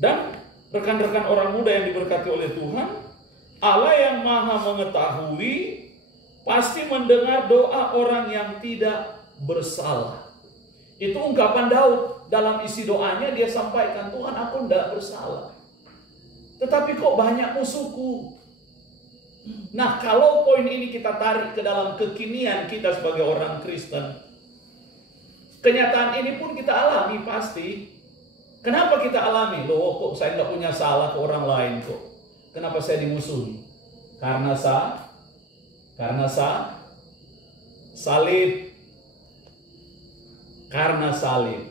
Dan rekan-rekan orang muda yang diberkati oleh Tuhan, Allah yang maha mengetahui pasti mendengar doa orang yang tidak bersalah. Itu ungkapan Daud. Dalam isi doanya dia sampaikan, Tuhan, aku tidak bersalah, tetapi kok banyak musuhku. Nah, kalau poin ini kita tarik ke dalam kekinian kita sebagai orang Kristen, kenyataan ini pun kita alami pasti. Kenapa kita alami? Loh, kok saya nggak punya salah ke orang lain kok? Kenapa saya dimusuhi? Karena salib. Karena salib.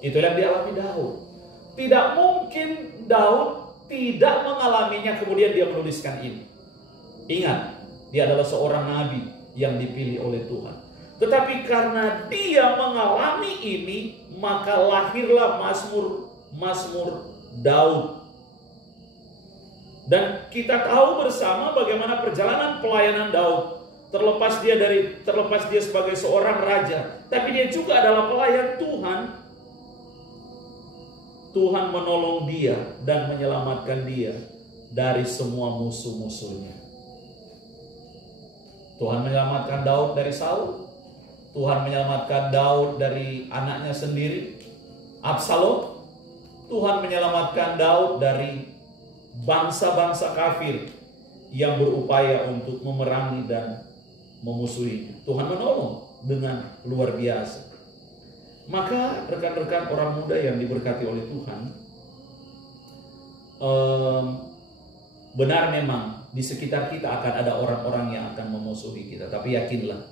Itulah yang dialami Daud. Tidak mungkin Daud tidak mengalaminya kemudian dia menuliskan ini. Ingat, dia adalah seorang nabi yang dipilih oleh Tuhan. Tetapi karena dia mengalami ini, maka lahirlah Mazmur Daud. Dan kita tahu bersama bagaimana perjalanan pelayanan Daud. Terlepas dia sebagai seorang raja, tapi dia juga adalah pelayan Tuhan. Tuhan menolong dia dan menyelamatkan dia dari semua musuh-musuhnya. Tuhan menyelamatkan Daud dari Saul. Tuhan menyelamatkan Daud dari anaknya sendiri, Absalom. Tuhan menyelamatkan Daud dari bangsa-bangsa kafir yang berupaya untuk memerangi dan memusuhinya. Tuhan menolong dengan luar biasa. Maka rekan-rekan orang muda yang diberkati oleh Tuhan, benar memang di sekitar kita akan ada orang-orang yang akan memusuhi kita. Tapi yakinlah,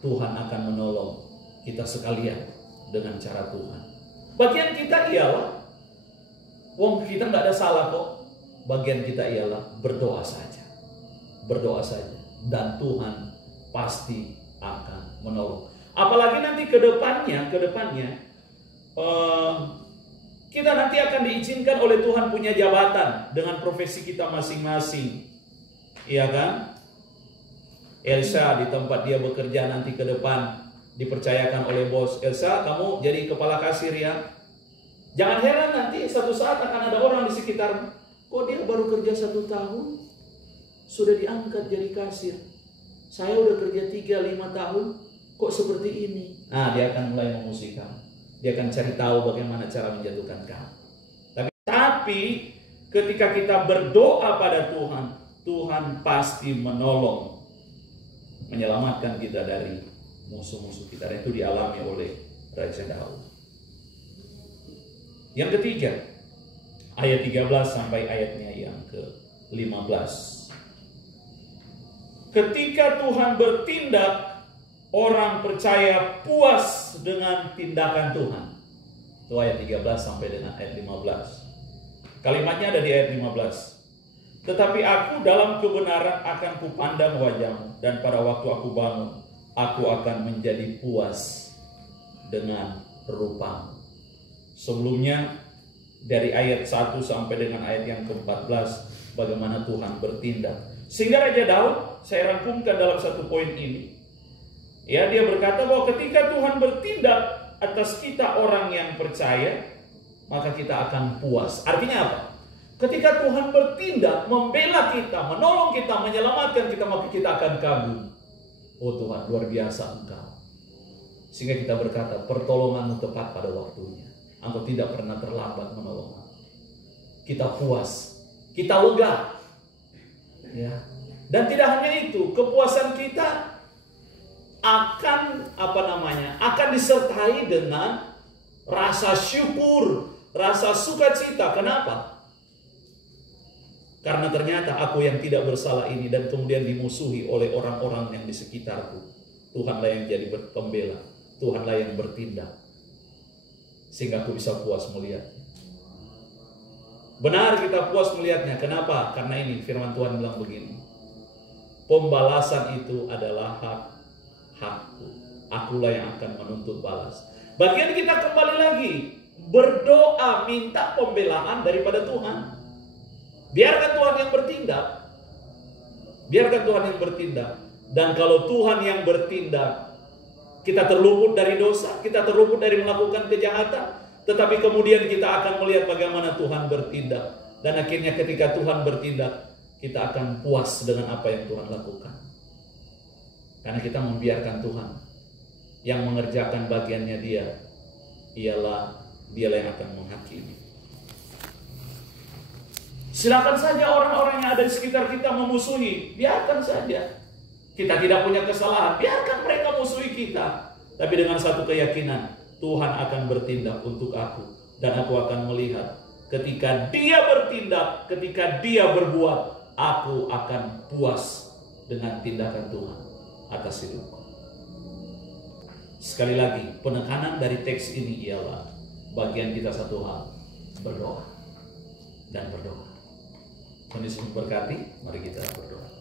Tuhan akan menolong kita sekalian dengan cara Tuhan. Bagian kita ialah, kita nggak ada salah kok. Bagian kita ialah berdoa saja. Berdoa saja. Dan Tuhan pasti akan menolong. Apalagi nanti ke depannya, kita nanti akan diizinkan oleh Tuhan punya jabatan dengan profesi kita masing-masing. Iya kan? Elsa di tempat dia bekerja nanti ke depan dipercayakan oleh bos, Elsa kamu jadi kepala kasir ya. Jangan heran nanti satu saat akan ada orang di sekitar, kok dia baru kerja 1 tahun sudah diangkat jadi kasir. Saya udah kerja 3-5 tahun kok seperti ini. Nah, dia akan mulai memusuhi kamu. Dia akan cari tahu bagaimana cara menjatuhkan kamu. Tapi ketika kita berdoa pada Tuhan, Tuhan pasti menolong, menyelamatkan kita dari musuh-musuh kita. Dan itu dialami oleh Raja Daud. Yang ketiga, ayat 13 sampai ayatnya yang ke-15. Ketika Tuhan bertindak, orang percaya puas dengan tindakan Tuhan. Itu ayat 13 sampai dengan ayat 15. Kalimatnya ada di ayat 15. Tetapi aku dalam kebenaran akan kupandang wajahmu, dan pada waktu aku bangun, aku akan menjadi puas dengan rupamu. Sebelumnya dari ayat 1 sampai dengan ayat yang ke-14, bagaimana Tuhan bertindak. Sehingga Raja Daud, saya rangkumkan dalam satu poin ini. Ya, dia berkata bahwa ketika Tuhan bertindak atas kita orang yang percaya, maka kita akan puas. Artinya apa? Ketika Tuhan bertindak, membela kita, menolong kita, menyelamatkan kita, maka kita akan kagum. Oh Tuhan, luar biasa Engkau. Sehingga kita berkata, pertolonganmu tepat pada waktunya. Engkau tidak pernah terlambat menolong aku. Kita puas, kita lega. Ya. Dan tidak hanya itu, kepuasan kita akan akan disertai dengan rasa syukur, rasa sukacita. Kenapa? Karena ternyata aku yang tidak bersalah ini dan kemudian dimusuhi oleh orang-orang yang di sekitarku. Tuhanlah yang jadi pembela, Tuhanlah yang bertindak, sehingga aku bisa puas melihatnya. Benar kita puas melihatnya. Kenapa? Karena ini firman Tuhan bilang begini. Pembalasan itu adalah hakku. Akulah yang akan menuntut balas. Bagian kita kembali lagi berdoa, minta pembelaan daripada Tuhan. Biarkan Tuhan yang bertindak. Biarkan Tuhan yang bertindak. Dan kalau Tuhan yang bertindak, kita terluput dari dosa, kita terluput dari melakukan kejahatan, Tetapi kemudian kita akan melihat bagaimana Tuhan bertindak. Dan akhirnya ketika Tuhan bertindak, kita akan puas dengan apa yang Tuhan lakukan. Karena kita membiarkan Tuhan yang mengerjakan bagiannya Dia. Dialah yang akan menghakimi. Silakan saja orang-orang yang ada di sekitar kita memusuhi. Biarkan saja. Kita tidak punya kesalahan. Biarkan mereka musuhi kita. Tapi dengan satu keyakinan, Tuhan akan bertindak untuk aku. Dan aku akan melihat ketika Dia bertindak, ketika Dia berbuat, aku akan puas dengan tindakan Tuhan atas hidupku. Sekali lagi, penekanan dari teks ini ialah bagian kita satu hal, berdoa dan berdoa. Tuhan Yesus memberkati, mari kita berdoa.